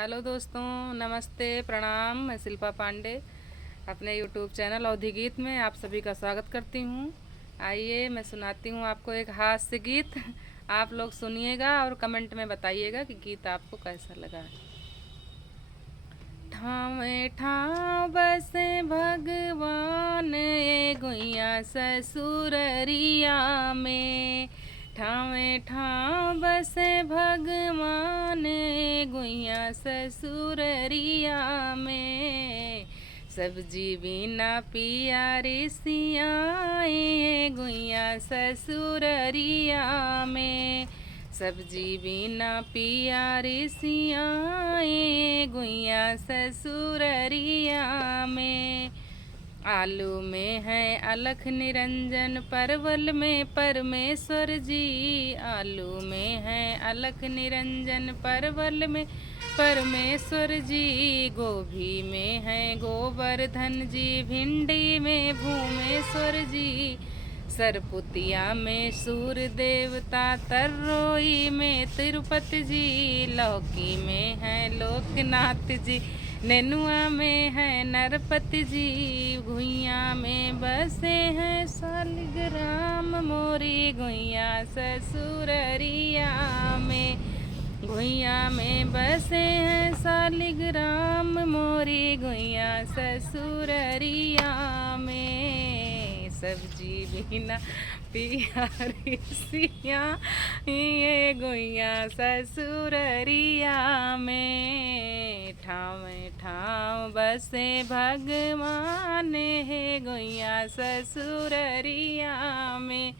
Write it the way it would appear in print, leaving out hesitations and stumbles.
Hello दोस्तों, नमस्ते, प्रणाम। मैं शिल्पा पांडे अपने यूट्यूब चैनल अवधि गीत में आप सभी का स्वागत करती हूँ। आइए मैं सुनाती हूँ आपको एक हास्य गीत। आप लोग सुनिएगा और कमेंट में बताइएगा कि गीत आपको कैसा लगा। ठावे ठाव बसे भगवान ए गुइया ससुररिया में। ठावे ठाव बसे भगवान ए गुइया ससुररिया में। सब्जी बिना पियारी सियाए गुइया ससुररिया में। सब्जी बिना पियारी सियाए गुइया ससुररिया में। आलू में है अलख निरंजन, परवल में परमेश्वर जी। आलू में है अलख निरंजन, परवल में परमेश्वर जी। गोभी में है गोवर्धन जी, भिंडी में भूमेश्वर जी। सरपुतिया में सूर्य देवता, तर्रोई में तिरुपति जी। लौकी में है लोकनाथ जी, नेनुआ में है नरपति जी। घुइया में बसे हैं शालिग्राम मोरी गुइया ससुररिया में। घुइया में बसे हैं शालिग्राम मोरी गुइया ससुररिया में। सब्जी बिना पियारी सिया ये गुइया ससुररिया में। ठाव ठाव बसे भगवान है गुइया ससुररिया में।